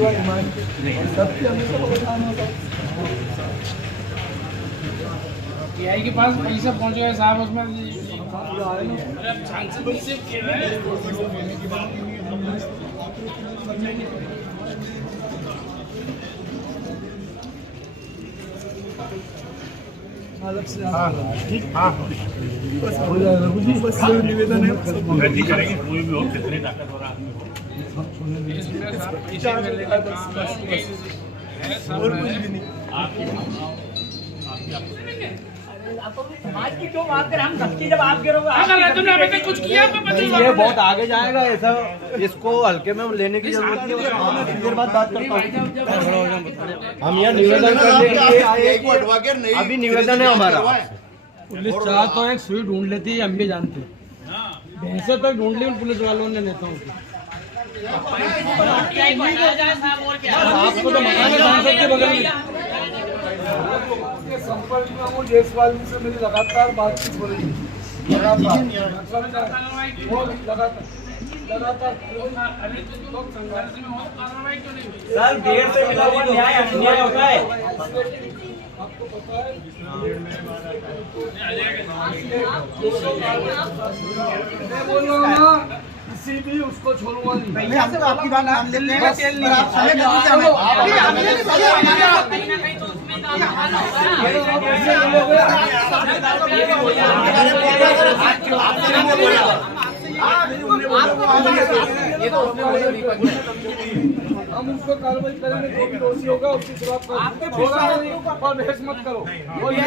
सिवा ईमान के सबके हमेशा बदनाम होता है। पीआई के पास पैसा पहुंचे हुए साहब उसमें अलग से ठीक बस हो जाएगा जी, बस ये निवेदन है गलती करेंगे कोई भी हो, कितने ताकतवर आदमी हो। और कुछ भी नहीं। समाज की क्यों बात करें हम, गलती जब आप गिरोगे तुमने अभी तक कुछ किया ये बहुत आगे जाएगा, ऐसा इसको हल्के में लेने की जरूरत नहीं है। देर बाद बात करता हूँ। हम यहाँ निवेदन करने के लिए आए, अभी निवेदन है हमारा। पुलिस चाह तो एक सुई ढूंढ लेती है, हम भी जानते हैं। भैंसे तक ढूंढ ली उन पुलिस वालों ने, नेताओं की। आपको तो मकान सांसद के बगल में संपर्क में हूँ, जयसवाल जी से मेरी लगातार बातचीत हो रही है, लगातार सर देर से मिला हुआ न्याय अन्याय होता है। आपको पता है मैं बोल रहा हूँ ना, किसी भी उसको छोड़ूंगा नहीं। आपकी बात मान लेते हैं, हम उसको कार्रवाई करेंगे, जो भी दोषी होगा उसके खिलाफ छोड़ा नहीं और बहस मत करो। और ये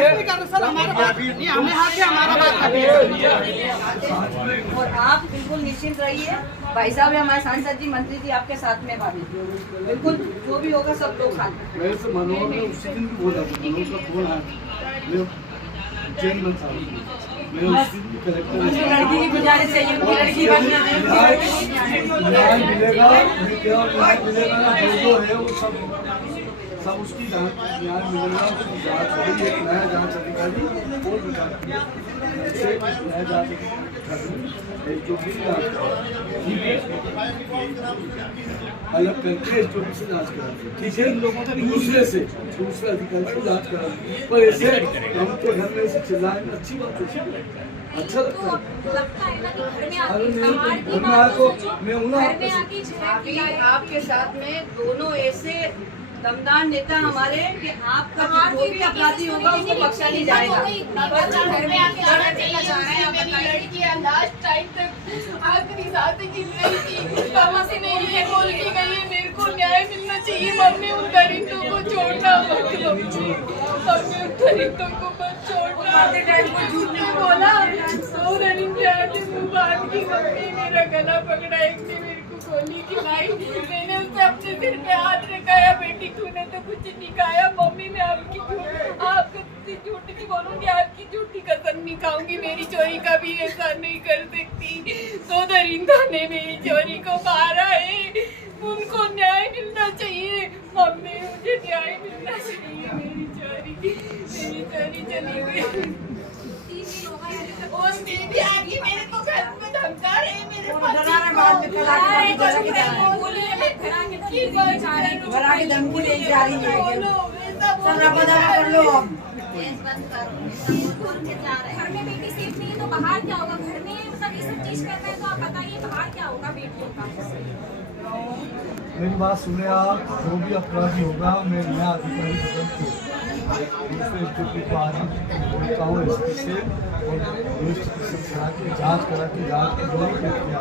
और आप बिल्कुल निश्चिंत रहिए, भाई साहब हमारे सांसद जी, मंत्री जी आपके साथ में भाभी, बिल्कुल जो भी होगा सब लोग साथ में। मेरे से मनोहर ने उसी दिन भी बोला था, मनोहर का फोन आया, मैं जेल में था, मैं उसी दिन कलेक्टर लड़की की गुजारिश है, ये लड़की बनना न्याय मिलेगा, न्याय मिलेगा ना, जो है वो सब उसकी जांच, न्याय मिलेगा, उसकी जांच होगी। एक नया जांच अधिकारी और नया जांच एक जो भी अलग करके जो से जांच करा, ठीक है, दूसरे अधिकारी से जांच करा। पर ऐसे हम तो घर में ऐसे चिल्लाएंगे, अच्छी बात है, अच्छा लगता है। अरे घर में आया तो मैं हूँ ना आपके साथ में दोनों ऐसे दमदार नेता हमारे कि आपका जो भी अपराधी होगा उसको बख्शा नहीं जाएगा। घर में आके जाना चाहिए। मेरी लड़की लास्ट टाइम तक आखिरी सांसें गिन रही थी, कहाँ से नहीं है, बोल के गई है मेरे को न्याय मिलना चाहिए। मम्मी उन दरिंदों को छोड़ना मत, मम्मी उन दरिंदों को मत छोड़ना। झूठ में बोला, सो दरिंदे आते मुँह बांध की, मम्मी मेरा गला पकड़ा, एक ने मेरे को गोली खिलाई, मैंने उससे अपने सिर पे हाथ रखाया, बेटी तूने तो कुछ नहीं खाया। मम्मी मैं आपकी झूठ नहीं बोलूंगी, आपकी झूठी कसम नहीं खाऊंगी, मेरी चोरी का भी ऐसा नहीं कर सकती। तो दरिंदा ने मेरी चोरी को मारा है, उनको न्याय मिलना चाहिए। मम्मी मुझे न्याय मिलना चाहिए, मेरी चोरी चली गई। और दीदी आगे मेरे को घर में धमका रहे, मेरे धमकी दे जा रही है। कर लो अब। घर में बेटी सेफ नहीं है तो बाहर क्या होगा? घर में मतलब ये सब चीज करना है तो आप बताइए बाहर क्या होगा बेटियों का? मेरी बात सुने आप, जो भी अपराधी होगा मैं नया अधिकारी बदल के दूसरे स्थिति को आज बोलता हूँ इससे और जाँच करा के जाँच की जो भी किया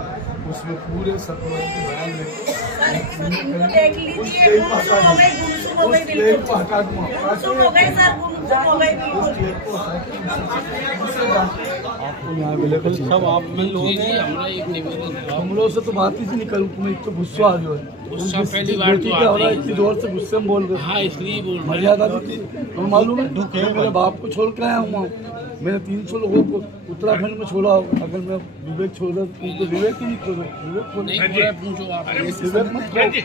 उसमें पूरे सत्य के बयान में हटा दूँगा। आपको यहाँ मिलेगा सब आप में लोग हम लोग से तो बात ही निकल, तुम्हें एक तो गुस्सा आ गया, पहली बार तो इतनी जोर से गुस्से में बोल रहे। हाँ इसलिए बोल मर्यादा दी थी, तुम्हें मालूम है मेरे बाप को छोड़ के आया हूँ, मैंने 300 लोगों को उत्तराखंड में छोड़ा। अगर मैं विवेक छोड़ रहा तो विवेक ही नहीं छोड़ा, विवेक मत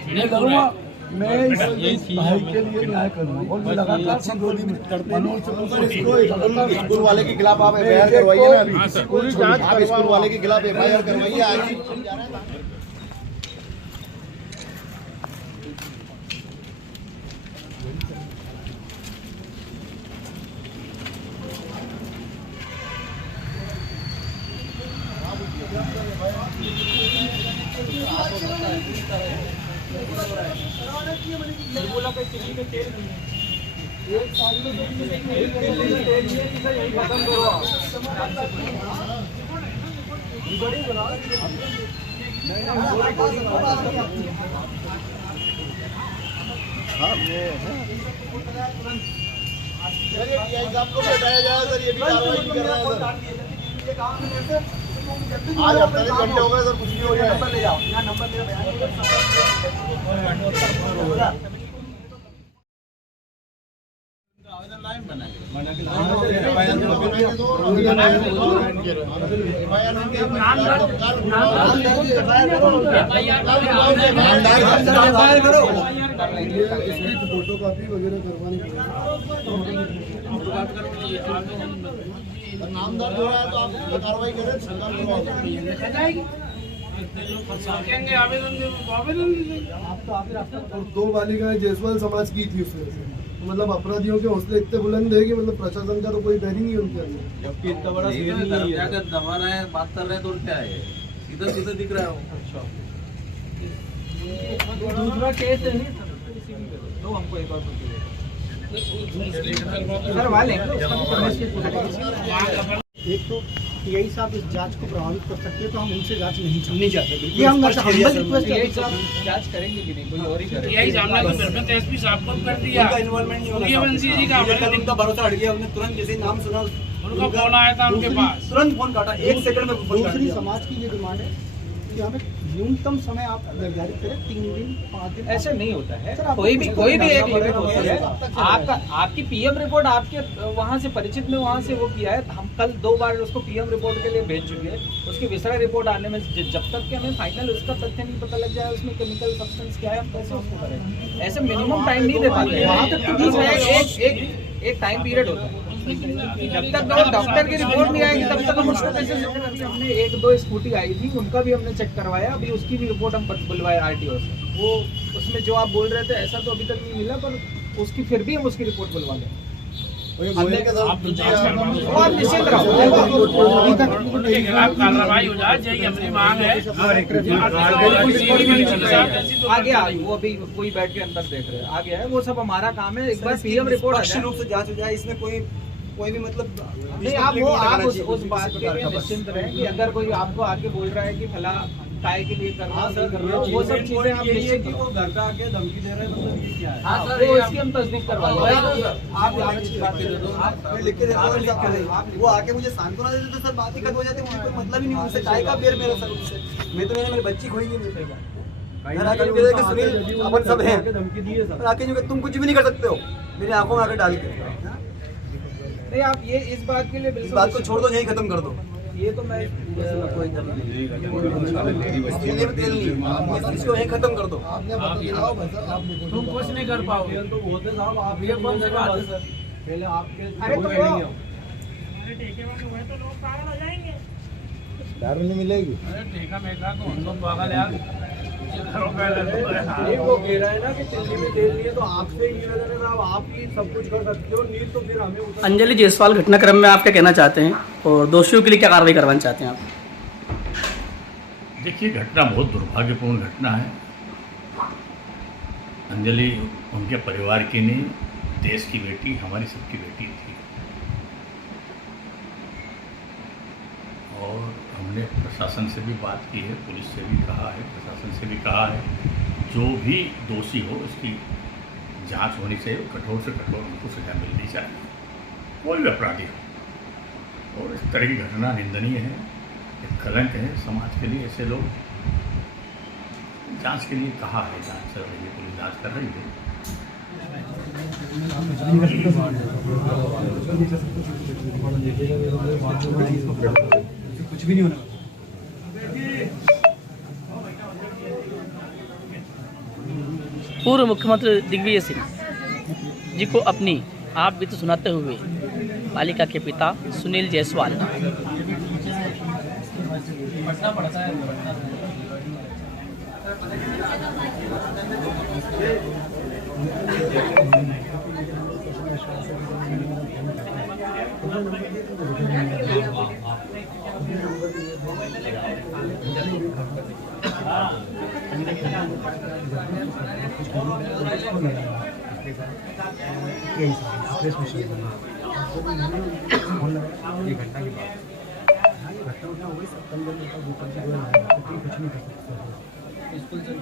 मैं करूँगा, मैं इस भाई के लिए न्याय करूँगा और मैं लगातार संगोली में मनोज स्कूल वाले के खिलाफ आप एफआईआर करवाइए ना, अभी आप स्कूल वाले के खिलाफ एफआईआर करवाइए आज ही। एक साल में तो एक दिल्ली में तेल नहीं है कि सर यही खत्म करो आप। रिकॉर्डिंग बनाओ। हाँ ये एग्जाम को हटाया जाए सर, ये भी कार्रवाई नहीं कर रहा है सर। आज 48 घंटे हो गए सर, कुछ नहीं हो रहा है। नंबर ले जाओ, यहाँ नंबर ले फोटो कॉपी वगैरह करवानी नाम दर्ज हो रहा है तो आप कार्रवाई करें, और 2 बालिकाएं जायसवाल समाज की थी उसमें से, मतलब अपराधियों के हौसले इतने बुलंद है कि मतलब प्रशासन का तो कोई डर ही नहीं उनके अंदर। जबकि इतना बड़ा सीन नहीं है, क्या दबा रहे हैं, बात कर रहे हैं तो क्या है, सीधा सीधा दिख रहा है वो। अच्छा दूसरा केस है तो हमको एक बार एक तो टीआई साहब इस जांच को प्रभावित कर सकते हैं, तो हम उनसे जांच नहीं चाहते। ये हम जांच करेंगे कि नहीं, कोई और ही करेगा। यही सामने तो निर्मित एसपी साहब को कर दिया, सूर्यवंशी जी का उनका भरोसा हट गया। हमने तुरंत जैसे नाम सुना उनका फोन आया था उनके पास, तुरंत फोन काटा, 1 सेकंड में। दूसरी समाज की ये डिमांड है कि हमें न्यूनतम समय आप निर्धारित करें, 3 दिन 5 दिन। ऐसे नहीं होता है, कोई भी एक लिमिट होती है। आपकी पीएम रिपोर्ट आपके वहाँ से परिचित में वहाँ से वो किया है, हम कल 2 बार उसको पीएम रिपोर्ट के लिए भेज चुके हैं। उसकी विसरा रिपोर्ट आने में जब तक कि हमें फाइनल उसका तथ्य नहीं पता लग जाए, उसमें केमिकल सब्सटेंस क्या है, हम कैसे उसको करें। ऐसे मिनिमम टाइम नहीं दे पाते, एक टाइम पीरियड होता है। जब तक डॉक्टर की रिपोर्ट नहीं आएगी तब तक हम उसको कैसे। हमने 1-2 स्कूटी आई थी, उनका भी हमने चेक करवाया, अभी उसकी भी रिपोर्ट हम बुलवाए आरटीओ से। वो उसमें जो आप बोल रहे थे ऐसा तो अभी तक नहीं मिला, पर उसकी फिर भी हम उसकी रिपोर्ट बुलवा लें। आप निश्चित रहो, कार्रवाई हो जाए, यही अपनी मांग है। आगे वो अभी कोई बैठ के अंदर देख रहे हैं, आगे है वो सब हमारा काम है। एक बार पीएम रिपोर्ट रूप से जांच हो जाए, इसमें कोई भी मतलब नहीं। आप उस बात के लिए निश्चिंत रहें कि अगर कोई आपको आके बोल रहा है कि फला काय के लिए करना नहीं कर रहे हो, वो सब चीजें आप निश्चित वो घर का आके धमकी दे रहे हैं, मतलब ये क्या है? हाँ सर, वो इसकी हम तस्दीक करवा लेंगे। आप बात दे दो, लिख के देता हूं। वो आके मुझे सांत्वना देते तो सर बात ही खत्म हो जाती है, मुझे कोई मतलब ही नहीं उनसे, काय का बेर मेरा सर उनसे। मैं तो मेरी बच्ची खोई नहीं, घर आके मुझे कि सुनील अपन सब हैं, धमकी दिए सब। आके जो तुम कुछ भी नहीं कर सकते हो, मेरी आंखों में आके डाल के। नहीं, आप ये इस बात के लिए इस बात को छोड़ दो, यही खत्म कर दो। ये तो मैं कोई तेल नहीं, इसको यही खत्म कर दो। तुम कुछ नहीं कर पाओगे तो होते साहब, आप ये कौन सी बात है सर? पहले आपके अरे तो दारू नहीं मिलेगी। अरे ठेका मेका तो हम लोग पागल यार। नहीं, वो कह रहा है ना कि दिल्ली में तेल नहीं है, तो आपसे ही निवेदन है साहब, आप ही सब कुछ कर सकते हो, नहीं तो फिर हमें अंजलि जायसवाल घटनाक्रम में आप क्या कहना चाहते हैं और दोषियों के लिए क्या कार्रवाई करवाना चाहते हैं आप? देखिए, घटना बहुत दुर्भाग्यपूर्ण घटना है। अंजलि उनके परिवार की नहीं, देश की बेटी, हमारी सबकी बेटी थी। और हमने प्रशासन से भी बात की है, पुलिस से भी कहा है, प्रशासन से भी कहा है, जो भी दोषी हो उसकी जांच होनी चाहिए, कठोर से कठोर उनको सजा मिलनी चाहिए, कोई भी अपराधी हो। और इस तरह की घटना निंदनीय है, एक कलंक है समाज के लिए। ऐसे लोग जांच के लिए कहा है, जांच चल रही है, पुलिस जांच कर रही है। कुछ भी नहीं होना। पूर्व मुख्यमंत्री दिग्विजय सिंह जी को अपनी आप बीत सुनाते हुए बालिका के पिता सुनील जायसवाल घटना की बात घटना उठना वही सब कम देर होता कुछ नहीं कर सकते स्कूल चल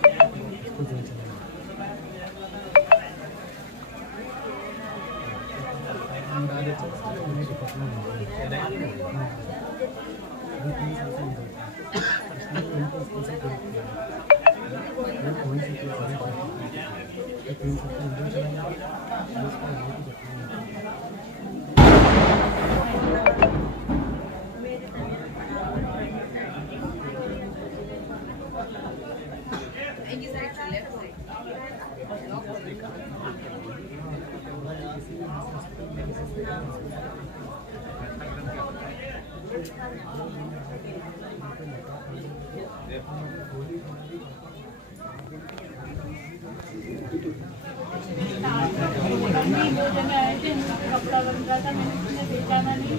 कपड़ा बन रहा था, मैंने उसने पहचाना नहीं।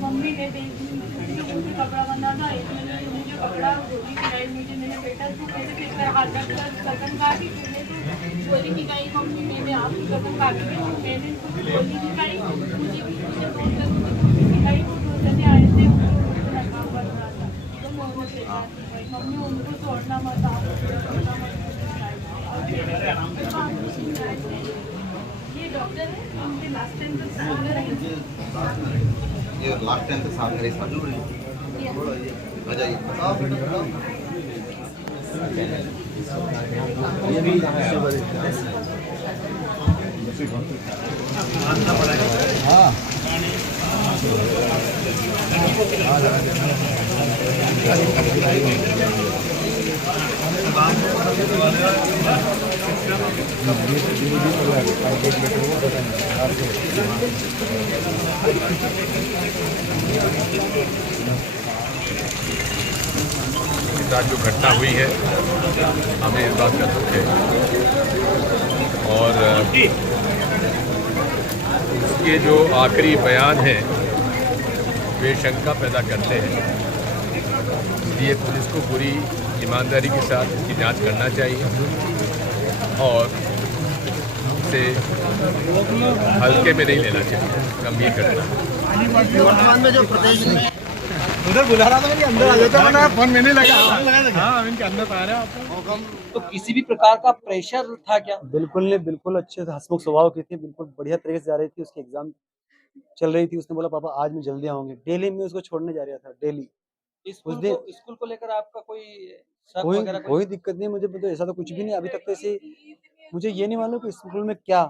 मम्मी ने मुझे कपड़ा बंधा था, एक मुझे कपड़ा गोली दिखाई, मुझे मैंने बेटा तू कैसे फिर हाथ कसम काटी, तुमने तो गोली दिखाई। मम्मी मैंने आपकी कसम काटी थी, मैंने गोली दिखाई, मुझे फोन कर मुझे दिखाई। वो दो जने आए थे, नकाब बन रहा था, तो मैं उनको पहचानती गई। मम्मी उनको छोड़ना मत, ये डॉक्टर है, उनके लास्ट टाइम तक साथ में रहे। ये लास्ट टाइम तक साथ में रहे, समझ लो आ जाइए बताओ बताओ। ये भी हाँ आज जो घटना हुई है हमें इस बात का दुख है और उसके जो आखिरी बयान हैं वे शंका पैदा करते हैं। इसलिए पुलिस को पूरी ईमानदारी के साथ इसकी जांच करना चाहिए और इसे हल्के में नहीं लेना चाहिए, गंभीर घटना। में जो प्रदेश उधर बुला रहा था, मेरे अंदर आ जाता है, फोन मैंने लगा। हाँ इनके अंदर आ रहा है। तो किसी भी प्रकार का प्रेशर था क्या? बिल्कुल नहीं, बिल्कुल अच्छे से हंसमुख स्वभाव की थी, बिल्कुल बढ़िया तरीके से जा रही थी। उसकी एग्जाम चल रही थी, उसने बोला पापा आज मैं जल्दी आऊंगी। डेली में उसको छोड़ने जा रहा था, डेली। स्कूल को लेकर आपका कोई शक वगैरह कोई दिक्कत नहीं मुझे, तो ऐसा तो कुछ भी नहीं अभी तक। तो ऐसे मुझे ये नहीं मालूम कि स्कूल में क्या,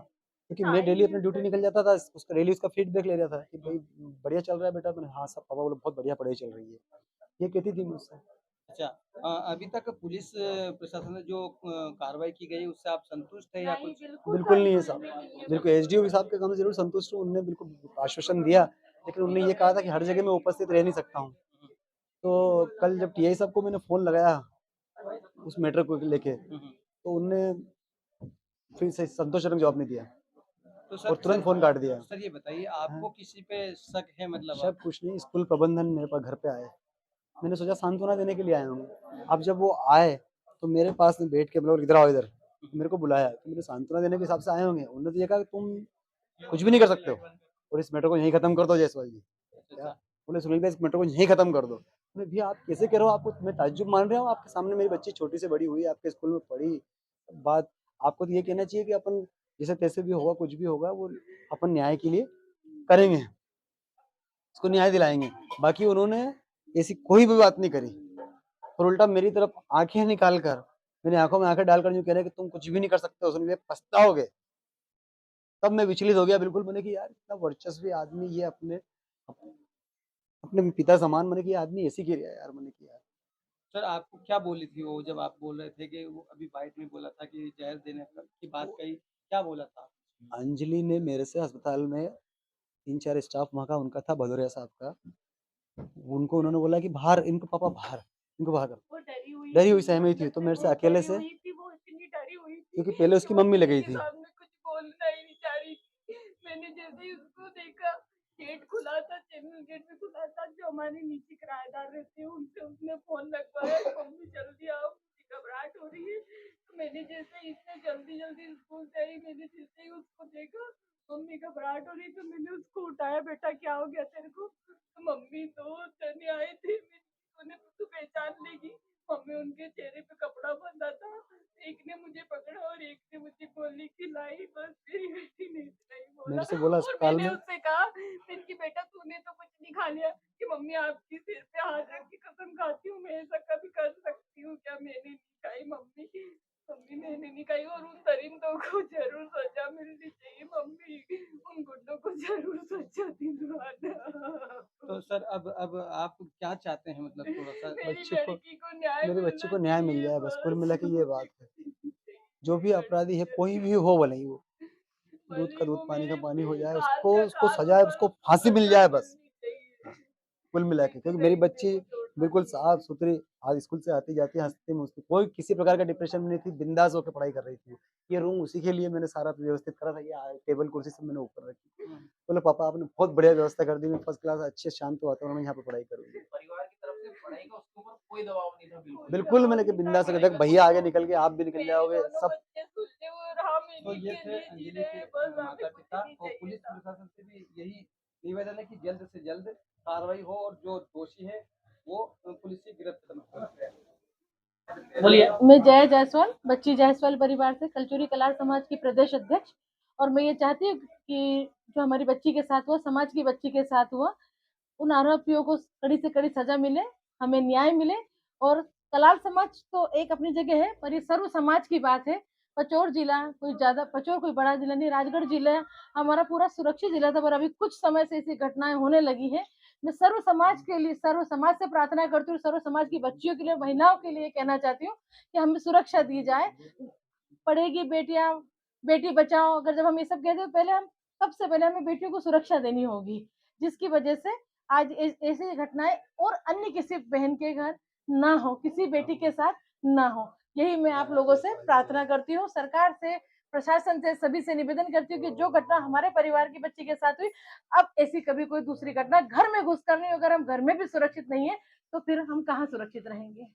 क्योंकि मैं डेली अपनी ड्यूटी निकल जाता था, उसका डेली उसका फीडबैक ले रहा था कि भाई बढ़िया चल रहा है बेटा। मैंने हाँ सब पापा बोले बहुत बढ़िया पढ़ाई चल रही है, ये कहती थी मुझसे। अच्छा, अभी तक पुलिस प्रशासन ने जो कार्रवाई की गई उससे आप संतुष्ट है या कुछ? बिल्कुल नहीं है साहब, बिल्कुल एसडीओ साहब के काम से जरूर संतुष्ट हूँ। उन्होंने बिल्कुल आश्वासन दिया, लेकिन उन्होंने ये कहा था कि हर जगह मैं उपस्थित रह नहीं सकता हूँ। तो कल जब टीआई साहब को मैंने फोन लगाया उस मैटर को लेके, तो उनने फिर से संतोषजनक जवाब नहीं दिया तो और तुरंत फोन काट दिया। सर ये बताइए, आपको किसी पे शक है? मतलब शक कुछ नहीं, स्कूल प्रबंधन मेरे पास घर पे आए, मैंने सोचा सांत्वना देने के लिए आया हूँ। अब जब वो आए तो मेरे पास बैठ के मतलब इधर आओ, इधर मेरे को बुलाया, तो मेरे सांत्वना देने के हिसाब से आए होंगे। उन्होंने तो ये कहा कि तुम कुछ भी नहीं कर सकते हो और इस मैटर को यहीं खत्म कर दो जायसवाल जी। बोले सुनील भाई इस मैटर को यहीं खत्म कर दो। भैया आप कैसे कह रहे हो, आपको मैं ताज्जुब मान रहा हूँ, आपके सामने मेरी बच्ची छोटी से बड़ी हुई, आपके स्कूल में पढ़ी। बात आपको तो ये कहना चाहिए कि अपन जैसे तैसे भी होगा, कुछ भी होगा वो अपन न्याय के लिए करेंगे, इसको न्याय दिलाएंगे। बाकी उन्होंने ऐसी कोई भी बात नहीं करी और उल्टा मेरी तरफ आंखें निकाल कर, मेरी आंखों में आंखें डालकर जो कह रहे कि तुम कुछ भी नहीं कर सकते हो, सुनिए पछताओगे। तब मैं विचलित हो गया बिल्कुल। मैंने कि यार इतना वर्चस्वी आदमी ये अपने पिता समान, मैंने कि आदमी ऐसी गिर गया यार। मैंने कि यार सर आपको क्या बोली थी वो जब आप बोल रहे थे कि वो अभी बाइट में बोला था कि जहर देने की बात कही, क्या बोला था? अंजलि ने मेरे से अस्पताल में 3-4 स्टाफ वहाँ का उनका था, भदौरिया साहब का, उनको उन्होंने बोला कि बाहर इनको पापा बाहर इनको बाहर कर। डरी हुई सहमी थी, तो मेरे से अकेले से, क्योंकि पहले उसकी मम्मी लगी थी। कुछ बोलना ही नहीं चाह रही थी। मैंने जैसे ही उसको देखा, गेट खुला था, चैनल गेट भी खुला था, जो हमारे नीचे किराएदार रहते हैं उनसे उसने फोन लगवाया, मम्मी जल्दी आओ, घबराहट हो रही है। तो मैंने जैसे इतने जल्दी स्कूल से आई, मैंने जैसे ही उसको देखा, मम्मी घबराहट हो रही, तो मैंने उसको उठाया, बेटा क्या हो गया तेरे को? तो मम्मी तो चने आए थे, उन्हें तू पहचान लेगी। मम्मी उनके चेहरे पे कपड़ा बंधा था, एक ने मुझे पकड़ा और एक ने मुझे गोली खिलाई, बस मेरी बेटी ने इतना ही बोला। मेरे से बोला और अस्पताल मैंने में उससे कहा कि बेटा तूने तो कुछ नहीं खा लिया, कि मम्मी आपकी सिर पे हाथ रख के कसम खाती हूँ, मैं ऐसा कभी कर सकती हूँ क्या? मैंने नहीं खाई मम्मी, मैंने नहीं खाई। और उन दरिंदों को जरूर सजा मिलनी चाहिए मम्मी, उन गुंडों को जरूर सजा दिलवाना। तो सर अब आप क्या चाहते हैं, मतलब थोड़ा सा मेरी बच्चे को लड़की को न्याय मेरे बच्चे को न्याय मिल जाए, बस कुल मिला के ये बात है। जो भी अपराधी है, कोई भी हो, भले ही वो दूध का दूध पानी का पानी हो जाए, उसको सजा है, उसको फांसी मिल जाए बस, कुल मिला के। क्योंकि मेरी बच्ची बिल्कुल साफ सुथरी आज स्कूल से आती जाती हंसती मुझसे, कोई किसी प्रकार का डिप्रेशन में नहीं थी, बिंदास होकर पढ़ाई कर रही थी। ये रूम उसी के लिए मैंने सारा व्यवस्थित करा था, ये टेबल कुर्सी सब मैंने ऊपर रखी। बोले पापा आपने बहुत बढ़िया व्यवस्था कर दी, मैं फर्स्ट क्लास अच्छे शांत वातावरण में यहाँ पे पढ़ाई करूंगी। परिवार की तरफ से पढ़ाई का उसके ऊपर कोई दबाव नहीं था बिल्कुल। बिल्कुल मैंने कि बिंदास होकर देख भैया आगे निकल के आप भी निकल जाओगे सब। तो ये थे अंजलि के माता पिता, और पुलिस प्रशासन से भी यही निवेदन है कि जल्द से जल्द कार्रवाई हो और जो दोषी है वो पुलिस से गिरफ्तार हो। बोलिए। मैं जया जायसवाल, बच्ची जायसवाल परिवार से कलचुरी कलार समाज की प्रदेश अध्यक्ष। और मैं ये चाहती हूँ कि जो हमारी बच्ची के साथ हुआ, समाज की बच्ची के साथ हुआ, उन आरोपियों को कड़ी से कड़ी सजा मिले, हमें न्याय मिले। और कलार समाज तो एक अपनी जगह है, पर ये सर्व समाज की बात है। पचौर जिला पचौर कोई बड़ा जिला नहीं, राजगढ़ जिला हमारा पूरा सुरक्षित जिला था, पर अभी कुछ समय से ऐसी घटनाएं होने लगी है। मैं सर्व समाज के लिए, सर्व समाज से प्रार्थना करती हूँ, सर्व समाज की बच्चियों के लिए, महिलाओं के लिए कहना चाहती हूँ कि हमें सुरक्षा दी जाए। पढ़ेगी बेटियां, बेटी बचाओ, अगर जब हम ये सब कहते हैं, पहले हम सबसे पहले हमें बेटियों को सुरक्षा देनी होगी, जिसकी वजह से आज ऐसी घटनाएं और अन्य किसी बहन के घर ना हो, किसी बेटी के साथ ना हो। यही मैं आप लोगों से प्रार्थना करती हूँ, सरकार से, प्रशासन से, सभी से निवेदन करती हूँ कि जो घटना हमारे परिवार की बच्ची के साथ हुई, अब ऐसी कभी कोई दूसरी घटना घर में घुसकर नहीं। अगर हम घर में भी सुरक्षित नहीं है तो फिर हम कहाँ सुरक्षित रहेंगे।